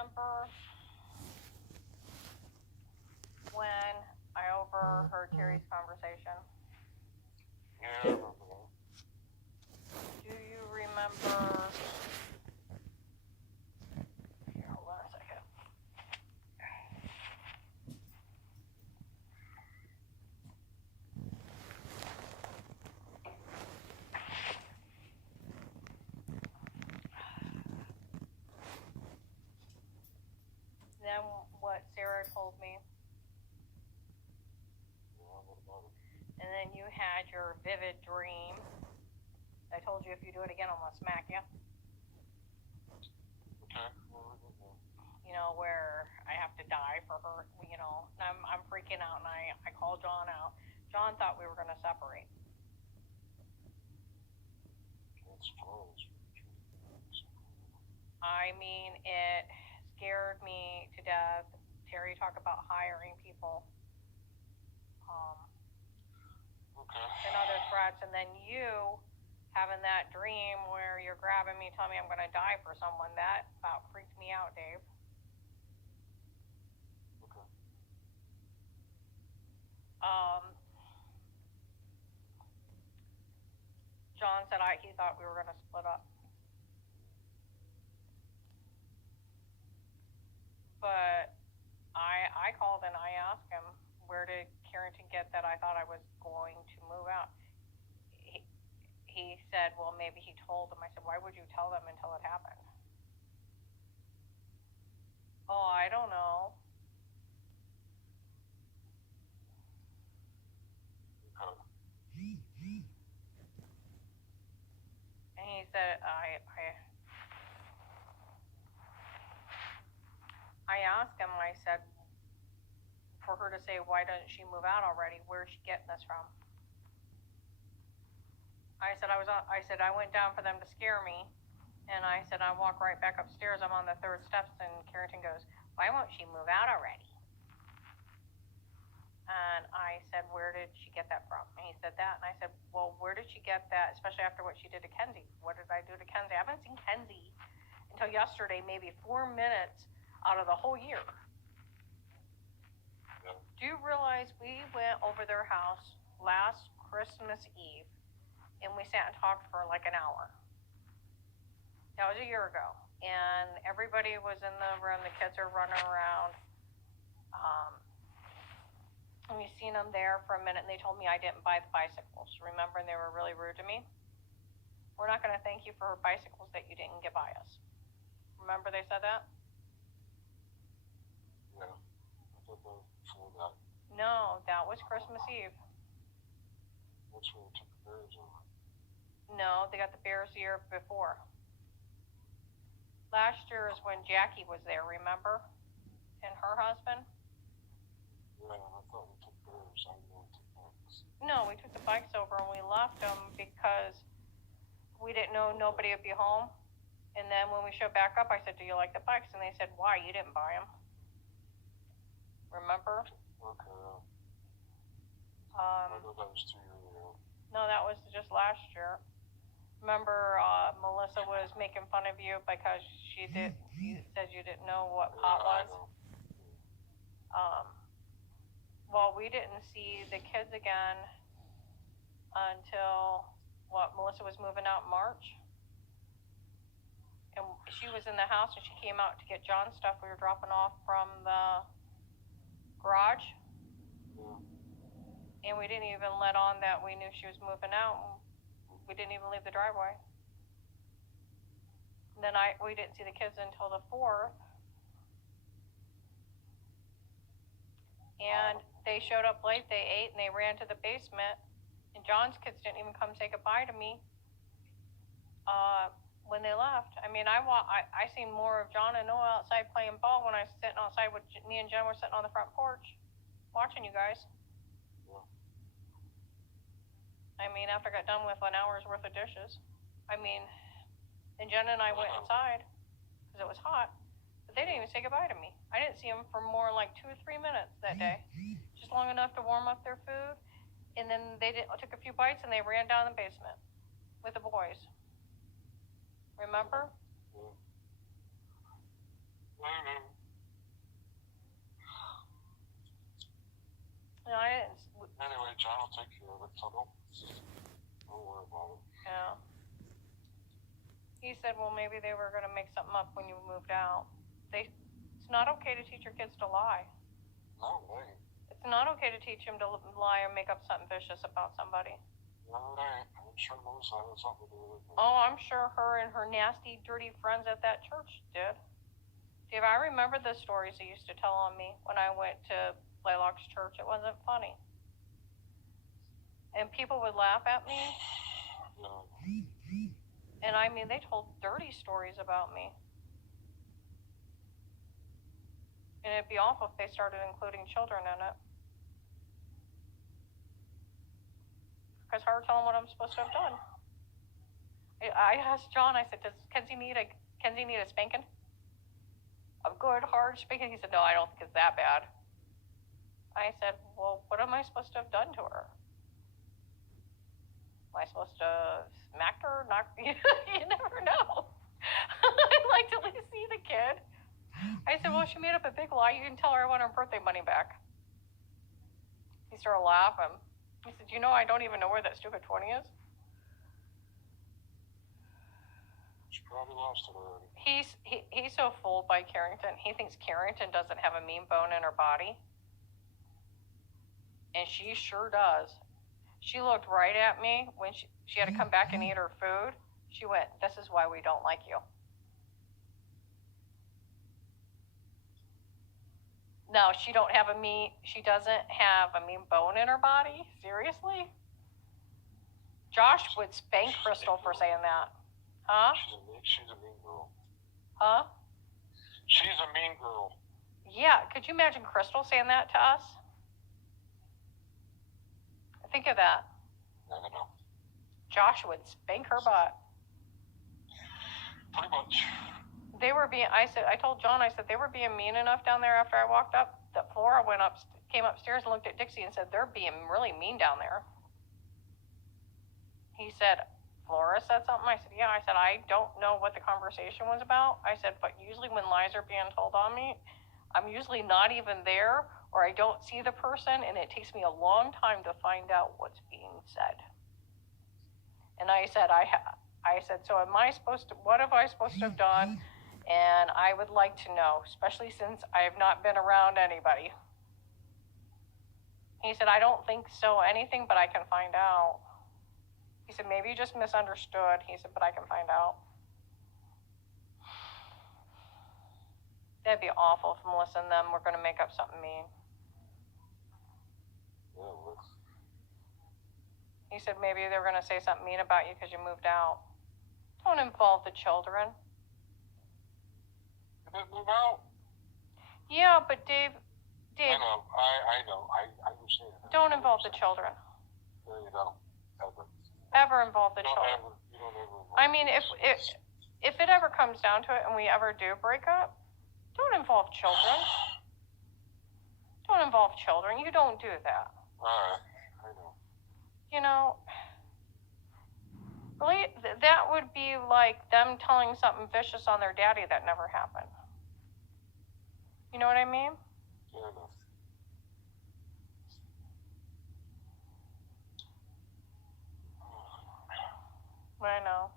remember when I overheard Terry's conversation? Yeah, I remember that. Do you remember? Here, hold on a second. Then what Sarah told me, Yeah, what about it? and then you had your vivid dream. I told you if you do it again, I'm gonna smack you. Okay. You know, where I have to die for her. You know, and I'm freaking out, and I called John out. John thought we were gonna separate. That's fine. I mean, it scared me to death. Terry talked about hiring people. Okay. And other threats, and then you having that dream where you're grabbing me, telling me I'm gonna die for someone, that about freaked me out, Dave. Okay. John said he thought we were gonna split up. But I called and I asked him, where did Carrington get that I thought I was going to move out? He said, well, maybe he told them. I said, why would you tell them until it happened? Oh, I don't know. Okay. And he said, I asked him, I said, for her to say, why doesn't she move out already? Where's she getting this from? I said, I went down for them to scare me. And I said, I walk right back upstairs. I'm on the 3rd steps. And Carrington goes, why won't she move out already? And I said, where did she get that from? And he said that. And I said, well, where did she get that, especially after what she did to Kenzie? What did I do to Kenzie? I haven't seen Kenzie until yesterday, maybe 4 minutes out of the whole year. Yeah. Do you realize we went over their house last Christmas Eve and we sat and talked for like an hour? That was a year ago. And everybody was in the room. The kids are running around. And we seen them there for a minute, and they told me I didn't buy the bicycles. Remember, and they were really rude to me. We're not going to thank you for bicycles that you didn't get by us. Remember they said that? Yeah. I thought that was before that. No, that was Christmas Eve. That's when we took the Bears over. No, they got the Bears the year before. Last year is when Jackie was there, remember? And her husband? Yeah, I thought we took Bears. I didn't know we took bikes. No, we took the bikes over and we left them because we didn't know nobody would be home. And then when we showed back up, I said, do you like the bikes? And they said, why? You didn't buy them. Remember? Okay, I thought that was 2 years ago. No, that was just last year. Remember, Melissa was making fun of you because you said you didn't know what pot was? Well, we didn't see the kids again until, Melissa was moving out in March. And she was in the house and she came out to get John's stuff we were dropping off from the garage. Yeah. And we didn't even let on that we knew she was moving out. We didn't even leave the driveway. And then we didn't see the kids until the 4th. And they showed up late, they ate, and they ran to the basement. And John's kids didn't even come say goodbye to me when they left. I mean, I seen more of John and Noah outside playing ball when I was sitting outside with me and Jen were sitting on the front porch watching you guys. Yeah. I mean, after I got done with an hour's worth of dishes. I mean, and Jen and I went inside because it was hot. But they didn't even say goodbye to me. I didn't see them for more like 2 or 3 minutes that day. Just long enough to warm up their food. And then they took a few bites and they ran down the basement with the boys. Remember? Yeah. I don't know. I'll take care of it, so don't worry about it. Yeah. He said, well, maybe they were going to make something up when you moved out. It's not okay to teach your kids to lie. No way. It's not okay to teach them to lie or make up something vicious about somebody. No, it ain't. I'm sure Melissa had something to do with it. Oh, I'm sure her and her nasty, dirty friends at that church did. Dave, I remember the stories he used to tell on me when I went to Blaylock's church. It wasn't funny. And people would laugh at me. Yeah. And I mean, they told dirty stories about me. And it'd be awful if they started including children in it. Because hard telling what I'm supposed to have done. I asked John, I said, does Kenzie need a spanking? A good hard spanking? He said, no, I don't think it's that bad. I said, well, what am I supposed to have done to her? Am I supposed to smack her? Knock? You never know. I'd like to at least see the kid. I said, well, she made up a big lie. You can tell her I want her birthday money back. He started laughing. He said, you know, I don't even know where that stupid 20 is. She probably lost it already. He's so fooled by Carrington. He thinks Carrington doesn't have a mean bone in her body. And she sure does. She looked right at me when she had to come back and eat her food. She went, this is why we don't like you. No, she doesn't have a mean bone in her body? Seriously? Josh would spank Crystal for saying that. Huh? She's a mean girl. Huh? She's a mean girl. Yeah, could you imagine Crystal saying that to us? Think of that. I don't know. Josh would spank her butt. Pretty much. I told John, I said, they were being mean enough down there after I walked up that Flora came upstairs and looked at Dixie and said, they're being really mean down there. He said, Flora said something? I said, yeah. I said, I don't know what the conversation was about. I said, but usually when lies are being told on me, I'm usually not even there, or I don't see the person, and it takes me a long time to find out what's being said. And I said, so what am I supposed to have done? And I would like to know, especially since I have not been around anybody. He said, I don't think so anything, but I can find out. He said, maybe you just misunderstood. He said, but I can find out. That'd be awful if Melissa and them were going to make up something mean. Yeah, He said maybe they were going to say something mean about you because you moved out. Don't involve the children. You didn't move out? Yeah, but Dave. I know. I know. I understand. Don't involve the children. There you go. Ever involve the children. You don't ever I mean, if it ever comes down to it and we ever do break up, don't involve children. Don't involve children. You don't do that. Alright. I know. You know, really, that would be like them telling something vicious on their daddy that never happened. You know what I mean? Yeah, I know. I know.